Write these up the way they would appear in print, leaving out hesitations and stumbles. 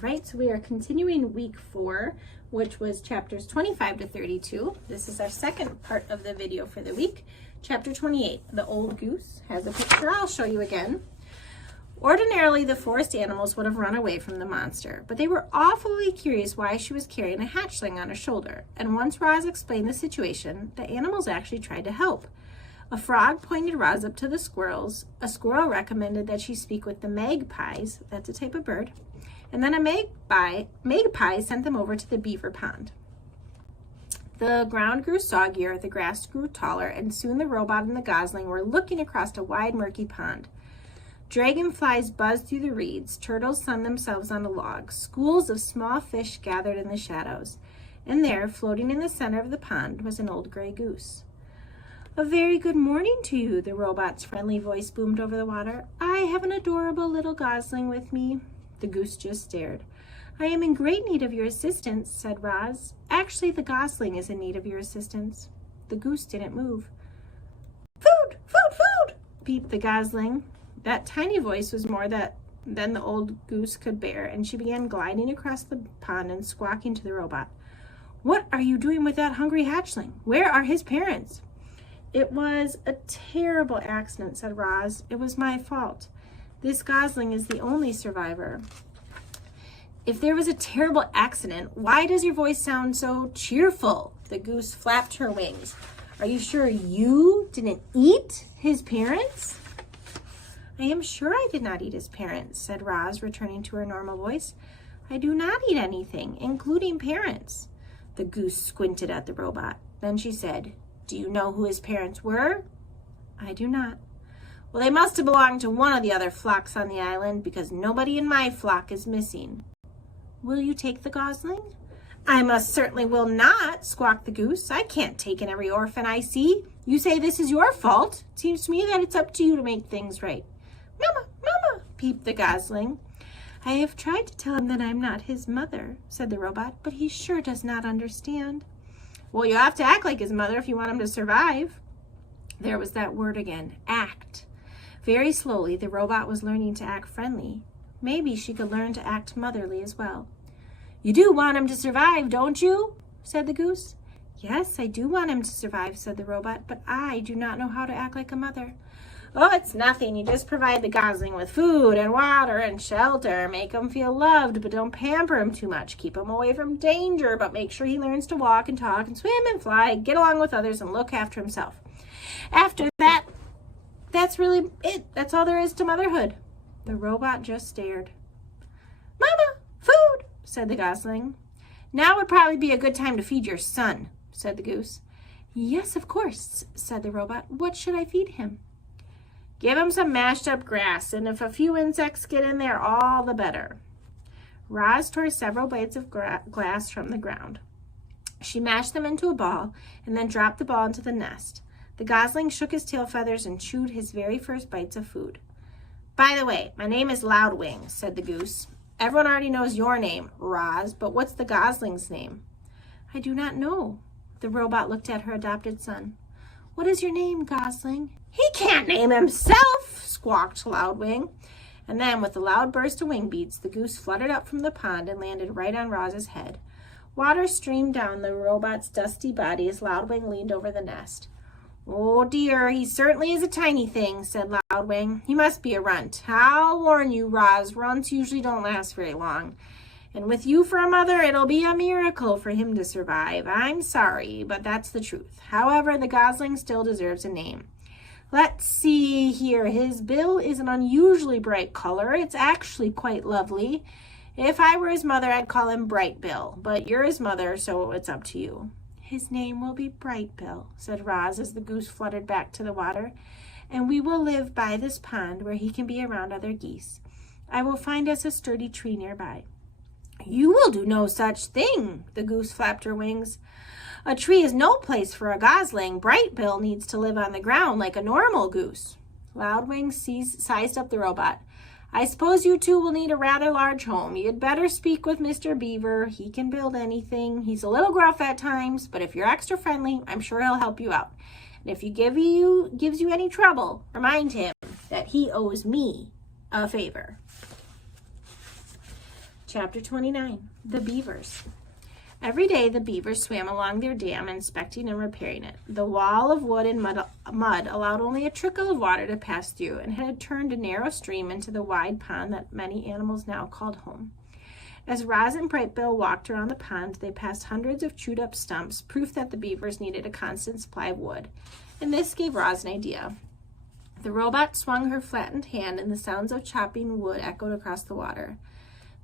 Right, so we are continuing week 4, which was chapters 25 to 32. This is our second part of the video for the week. Chapter 28, the old goose, has a picture I'll show you again. Ordinarily, the forest animals would have run away from the monster, but they were awfully curious why she was carrying a hatchling on her shoulder. And once Roz explained the situation, the animals actually tried to help. A frog pointed Roz up to the squirrels. A squirrel recommended that she speak with the magpies, that's a type of bird. And then a magpie sent them over to the beaver pond. The ground grew soggier, the grass grew taller, and soon the robot and the gosling were looking across a wide, murky pond. Dragonflies buzzed through the reeds, turtles sunned themselves on a log, schools of small fish gathered in the shadows, and there, floating in the center of the pond, was an old gray goose. "A very good morning to you," the robot's friendly voice boomed over the water. "I have an adorable little gosling with me." The goose just stared. "I am in great need of your assistance," said Roz. "Actually, the gosling is in need of your assistance." The goose didn't move. "Food, food, food," peeped the gosling. That tiny voice was more than the old goose could bear, and she began gliding across the pond and squawking to the robot. "What are you doing with that hungry hatchling? Where are his parents?" "It was a terrible accident," said Roz. "It was my fault. This gosling is the only survivor." "If there was a terrible accident, why does your voice sound so cheerful?" The goose flapped her wings. "Are you sure you didn't eat his parents?" "I am sure I did not eat his parents," said Roz, returning to her normal voice. "I do not eat anything, including parents." The goose squinted at the robot. Then she said, "Do you know who his parents were?" "I do not." "Well, they must have belonged to one of the other flocks on the island, because nobody in my flock is missing." "Will you take the gosling?" "I most certainly will not," squawked the goose. "I can't take in every orphan I see. You say this is your fault. It seems to me that it's up to you to make things right." "Mama, Mama," peeped the gosling. "I have tried to tell him that I'm not his mother," said the robot, "but he sure does not understand." "Well, you have to act like his mother if you want him to survive." There was that word again, act. Very slowly, the robot was learning to act friendly. Maybe she could learn to act motherly as well. "You do want him to survive, don't you?" said the goose. "Yes, I do want him to survive," said the robot, "but I do not know how to act like a mother." "Oh, it's nothing. You just provide the gosling with food and water and shelter. Make him feel loved, but don't pamper him too much. Keep him away from danger, but make sure he learns to walk and talk and swim and fly, get along with others, and look after himself. After that, that's really it. That's all there is to motherhood." The robot just stared. "Mama, food," said the gosling. "Now would probably be a good time to feed your son," said the goose. "Yes, of course," said the robot. "What should I feed him?" "Give him some mashed up grass, and if a few insects get in there, all the better." Roz tore several blades of glass from the ground. She mashed them into a ball and then dropped the ball into the nest. The gosling shook his tail feathers and chewed his very first bites of food. "By the way, my name is Loudwing," said the goose. "Everyone already knows your name, Roz, but what's the gosling's name?" "I do not know." The robot looked at her adopted son. "What is your name, gosling?" "He can't name himself," squawked Loudwing. And then, with a loud burst of wing beats, the goose fluttered up from the pond and landed right on Roz's head. Water streamed down the robot's dusty body as Loudwing leaned over the nest. "Oh dear, he certainly is a tiny thing," said Loudwing. "He must be a runt. I'll warn you, Roz, runts usually don't last very long. And with you for a mother, it'll be a miracle for him to survive. I'm sorry, but that's the truth. However, the gosling still deserves a name. Let's see here. His bill is an unusually bright color. It's actually quite lovely. If I were his mother, I'd call him Bright Bill, but you're his mother, so it's up to you." "His name will be Bright Bill," said Roz as the goose fluttered back to the water, "and we will live by this pond where he can be around other geese. I will find us a sturdy tree nearby." "You will do no such thing," the goose flapped her wings. "A tree is no place for a gosling. Bright Bill needs to live on the ground like a normal goose." Loudwing sized up the robot. "I suppose you two will need a rather large home. You'd better speak with Mr. Beaver. He can build anything. He's a little gruff at times, but if you're extra friendly, I'm sure he'll help you out. And if he gives you any trouble, remind him that he owes me a favor." Chapter 29, The Beavers. Every day the beavers swam along their dam, inspecting and repairing it. The wall of wood and mud allowed only a trickle of water to pass through and had turned a narrow stream into the wide pond that many animals now called home. As Roz and Brightbill walked around the pond, they passed hundreds of chewed-up stumps, proof that the beavers needed a constant supply of wood. And this gave Roz an idea. The robot swung her flattened hand, and the sounds of chopping wood echoed across the water.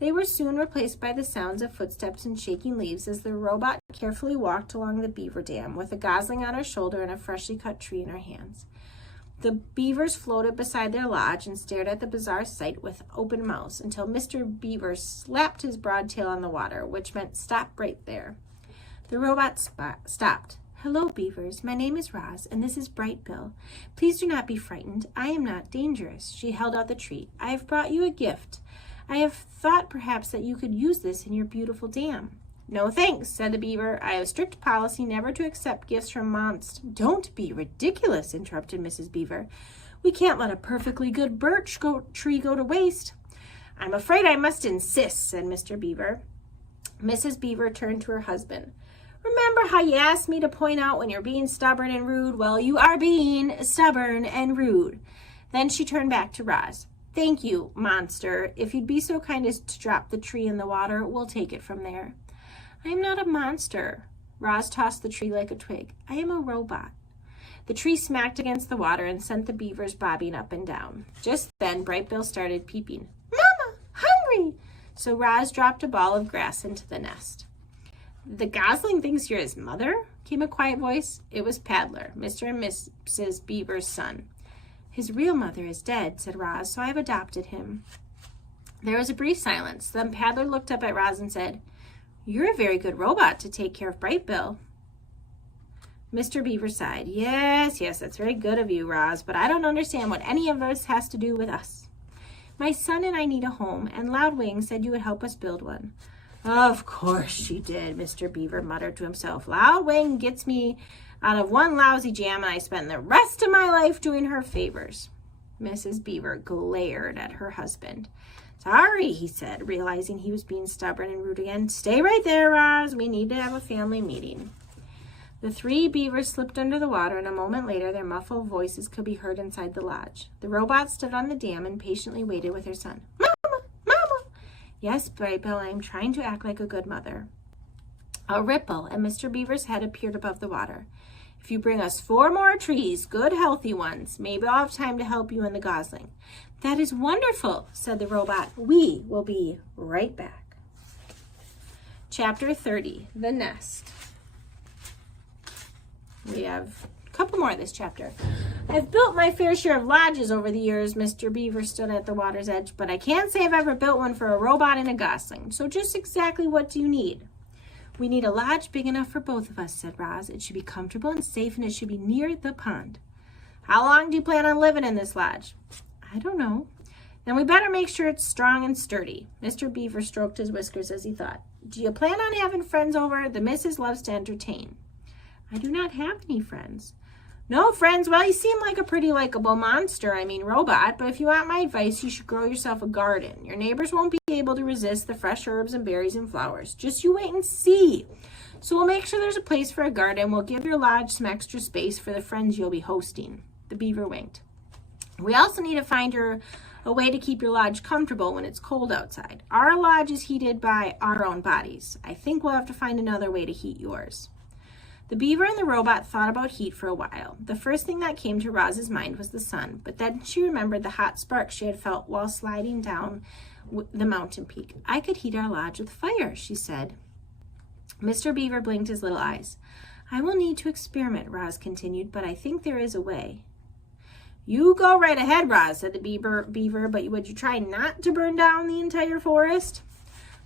They were soon replaced by the sounds of footsteps and shaking leaves as the robot carefully walked along the beaver dam with a gosling on her shoulder and a freshly cut tree in her hands. The beavers floated beside their lodge and stared at the bizarre sight with open mouths until Mr. Beaver slapped his broad tail on the water, which meant stop right there. The robot stopped. "Hello, beavers. My name is Roz, and this is Brightbill. Please do not be frightened. I am not dangerous." She held out the tree. "I have brought you a gift. I have thought perhaps that you could use this in your beautiful dam." "No thanks," said the beaver. "I have a strict policy never to accept gifts from monsters." "Don't be ridiculous," interrupted Mrs. Beaver. "We can't let a perfectly good birch tree go to waste." "I'm afraid I must insist," said Mr. Beaver. Mrs. Beaver turned to her husband. "Remember how you asked me to point out when you're being stubborn and rude? Well, you are being stubborn and rude." Then she turned back to Roz. "Thank you, monster. If you'd be so kind as to drop the tree in the water, we'll take it from there." "I am not a monster." Roz tossed the tree like a twig. "I am a robot." The tree smacked against the water and sent the beavers bobbing up and down. Just then, Brightbill started peeping. "Mama, hungry!" So Roz dropped a ball of grass into the nest. "The gosling thinks you're his mother?" came a quiet voice. It was Paddler, Mr. and Mrs. Beaver's son. "His real mother is dead," said Roz, "so I've adopted him." There was a brief silence. Then Paddler looked up at Roz and said, "You're a very good robot to take care of Brightbill." Mr. Beaver sighed. Yes, that's very good of you, Roz, but I don't understand what any of this has to do with us." "My son and I need a home, and Loudwing said you would help us build one." "Of course she did," Mr. Beaver muttered to himself. "Loudwing gets me out of one lousy jam, and I spend the rest of my life doing her favors." Mrs. Beaver glared at her husband. "Sorry," he said, realizing he was being stubborn and rude again. "Stay right there, Roz. We need to have a family meeting." The three beavers slipped under the water, and a moment later their muffled voices could be heard inside the lodge. The robot stood on the dam and patiently waited with her son. "Mama, Mama!" "Yes, Brightbill, I am trying to act like a good mother." A ripple, and Mr. Beaver's head appeared above the water. "If you bring us 4 more trees, good healthy ones, maybe I'll have time to help you in the gosling." "That is wonderful," said the robot. "We will be right back." Chapter 30, The Nest. We have a couple more of this chapter. "I've built my fair share of lodges over the years." Mr. Beaver stood at the water's edge. "But I can't say I've ever built one for a robot and a gosling. So just exactly what do you need?" "We need a lodge big enough for both of us," said Roz. "It should be comfortable and safe, and it should be near the pond." "How long do you plan on living in this lodge?" "I don't know." "Then we better make sure it's strong and sturdy." Mr. Beaver stroked his whiskers as he thought. "Do you plan on having friends over? The missus loves to entertain." "I do not have any friends." "No friends? Well, you seem like a pretty likable robot, but if you want my advice, you should grow yourself a garden. Your neighbors won't be able to resist the fresh herbs and berries and flowers. Just you wait and see. So we'll make sure there's a place for a garden. We'll give your lodge some extra space for the friends you'll be hosting." The beaver winked. "We also need to find a way to keep your lodge comfortable when it's cold outside. Our lodge is heated by our own bodies. I think we'll have to find another way to heat yours." The beaver and the robot thought about heat for a while. The first thing that came to Roz's mind was the sun, but then she remembered the hot sparks she had felt while sliding down the mountain peak. "I could heat our lodge with fire," she said. Mr. Beaver blinked his little eyes. "I will need to experiment," Roz continued, "but I think there is a way." "You go right ahead, Roz," said the beaver, "but would you try not to burn down the entire forest?"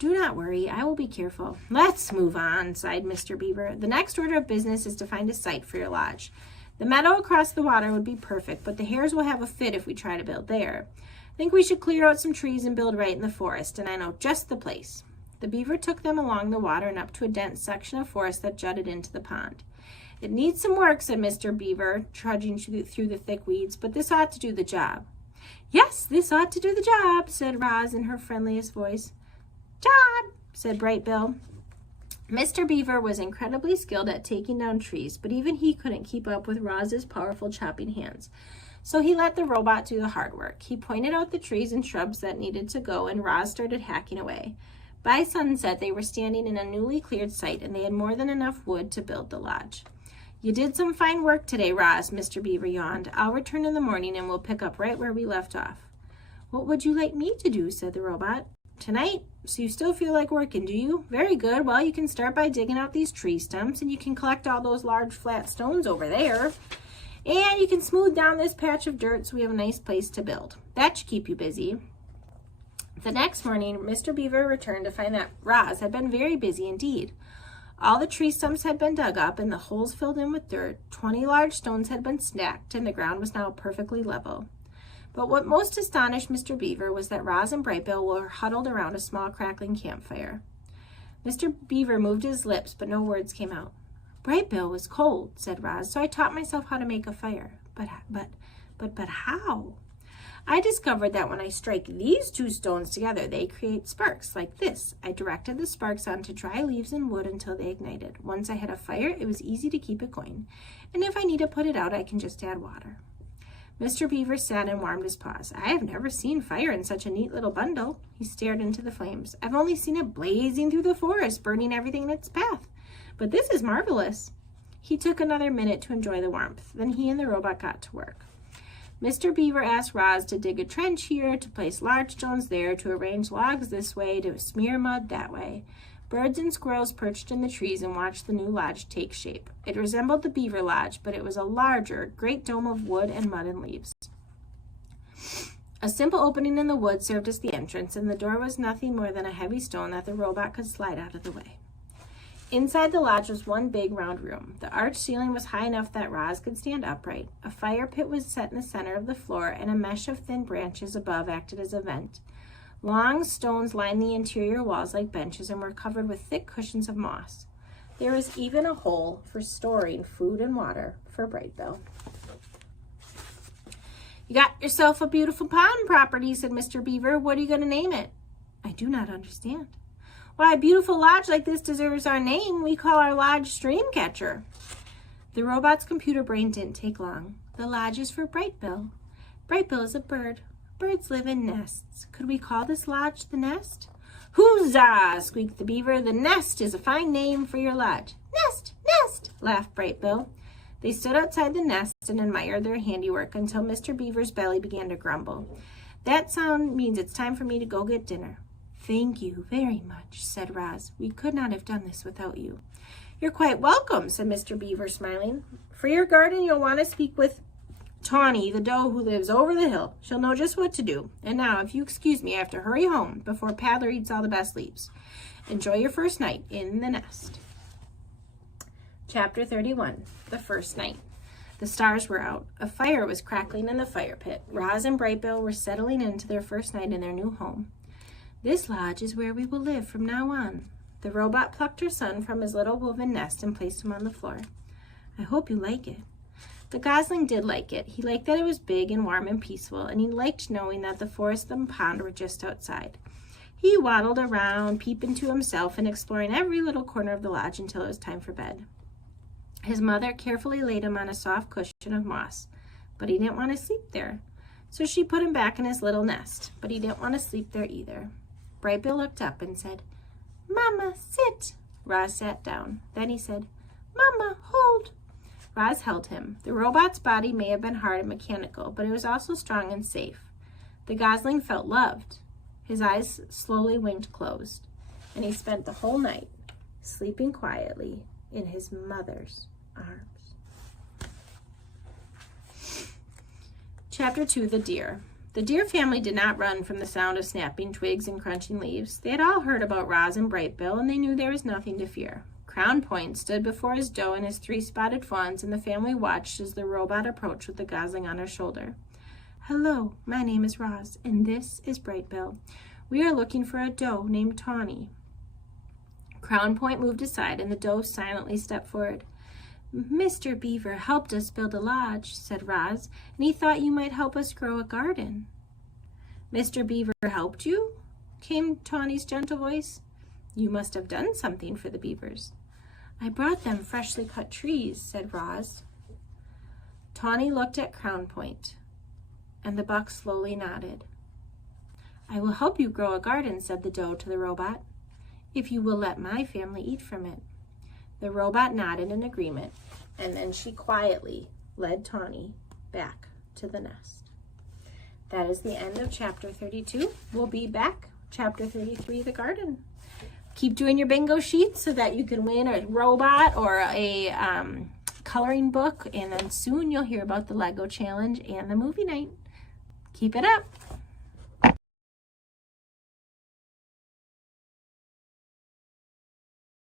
"Do not worry, I will be careful." "Let's move on," sighed Mr. Beaver. "The next order of business is to find a site for your lodge. The meadow across the water would be perfect, but the hares will have a fit if we try to build there. I think we should clear out some trees and build right in the forest, and I know just the place." The beaver took them along the water and up to a dense section of forest that jutted into the pond. "It needs some work," said Mr. Beaver, trudging through the thick weeds, "but this ought to do the job." "Yes, this ought to do the job," said Roz in her friendliest voice. job, said Bright Bill. Mr. Beaver was incredibly skilled at taking down trees, but even he couldn't keep up with Roz's powerful chopping hands. So he let the robot do the hard work. He pointed out the trees and shrubs that needed to go, and Roz started hacking away. By sunset, they were standing in a newly cleared site, and they had more than enough wood to build the lodge. You did some fine work today, Roz, Mr. Beaver yawned. I'll return in the morning, and we'll pick up right where we left off. What would you like me to do, said the robot. Tonight? So you still feel like working, do you? Very good. Well, you can start by digging out these tree stumps, and you can collect all those large flat stones over there. And you can smooth down this patch of dirt so we have a nice place to build. That should keep you busy. The next morning, Mr. Beaver returned to find that Roz had been very busy indeed. All the tree stumps had been dug up and the holes filled in with dirt. 20 large stones had been stacked, and the ground was now perfectly level. But what most astonished Mr. Beaver was that Roz and Bright Bill were huddled around a small crackling campfire. Mr. Beaver moved his lips, but no words came out. Bright Bill was cold, said Roz, so I taught myself how to make a fire. But how? I discovered that when I strike these two stones together, they create sparks like this. I directed the sparks onto dry leaves and wood until they ignited. Once I had a fire, it was easy to keep it going. And if I need to put it out, I can just add water. Mr. Beaver sat and warmed his paws. I have never seen fire in such a neat little bundle. He stared into the flames. I've only seen it blazing through the forest, burning everything in its path. But this is marvelous. He took another minute to enjoy the warmth. Then he and the robot got to work. Mr. Beaver asked Roz to dig a trench here, to place large stones there, to arrange logs this way, to smear mud that way. Birds and squirrels perched in the trees and watched the new lodge take shape. It resembled the Beaver Lodge, but it was a larger, great dome of wood and mud and leaves. A simple opening in the wood served as the entrance, and the door was nothing more than a heavy stone that the robot could slide out of the way. Inside the lodge was one big round room. The arched ceiling was high enough that Roz could stand upright. A fire pit was set in the center of the floor, and a mesh of thin branches above acted as a vent. Long stones lined the interior walls like benches and were covered with thick cushions of moss. There was even a hole for storing food and water for Bright Bill. You got yourself a beautiful pond property, said Mr. Beaver. What are you going to name it? I do not understand. Why, a beautiful lodge like this deserves our name. We call our lodge Streamcatcher. The robot's computer brain didn't take long. The lodge is for Bright Bill. Bright Bill is a bird. Birds live in nests. Could we call this lodge the Nest? Huzzah! Squeaked the beaver. The Nest is a fine name for your lodge. Nest! Nest! Laughed Bright Bill. They stood outside the nest and admired their handiwork until Mr. Beaver's belly began to grumble. That sound means it's time for me to go get dinner. Thank you very much, said Roz. We could not have done this without you. You're quite welcome, said Mr. Beaver, smiling. For your garden, you'll want to speak with Tawny, the doe who lives over the hill. She'll know just what to do. And now, if you excuse me, I have to hurry home before Paddler eats all the best leaves. Enjoy your first night in the nest. Chapter 31, The First Night. The stars were out. A fire was crackling in the fire pit. Roz and Bright Bill were settling into their first night in their new home. This lodge is where we will live from now on. The robot plucked her son from his little woven nest and placed him on the floor. I hope you like it. The gosling did like it. He liked that it was big and warm and peaceful, and he liked knowing that the forest and pond were just outside. He waddled around, peeping to himself and exploring every little corner of the lodge until it was time for bed. His mother carefully laid him on a soft cushion of moss, but he didn't want to sleep there. So she put him back in his little nest, but he didn't want to sleep there either. Bright Bill looked up and said, Mama, sit. Roz sat down. Then he said, Mama, hold. Roz held him. The robot's body may have been hard and mechanical, but it was also strong and safe. The gosling felt loved. His eyes slowly winked closed, and he spent the whole night sleeping quietly in his mother's arms. Chapter 2, The Deer. The deer family did not run from the sound of snapping twigs and crunching leaves. They had all heard about Roz and Bright Bill, and they knew there was nothing to fear. Crown Point stood before his doe and his 3 spotted fawns, and the family watched as the robot approached with the gosling on her shoulder. Hello, my name is Roz, and this is Bright Bill. We are looking for a doe named Tawny. Crown Point moved aside, and the doe silently stepped forward. Mr. Beaver helped us build a lodge, said Roz, and he thought you might help us grow a garden. Mr. Beaver helped you? came Tawny's gentle voice. You must have done something for the beavers. I brought them freshly cut trees, said Roz. Tawny looked at Crown Point, and the buck slowly nodded. I will help you grow a garden, said the doe to the robot, if you will let my family eat from it. The robot nodded in agreement, and then she quietly led Tawny back to the nest. That is the end of chapter 32. We'll be back, chapter 33, the garden. Keep doing your bingo sheets so that you can win a robot or a coloring book, and then soon you'll hear about the Lego challenge and the movie night. Keep it up.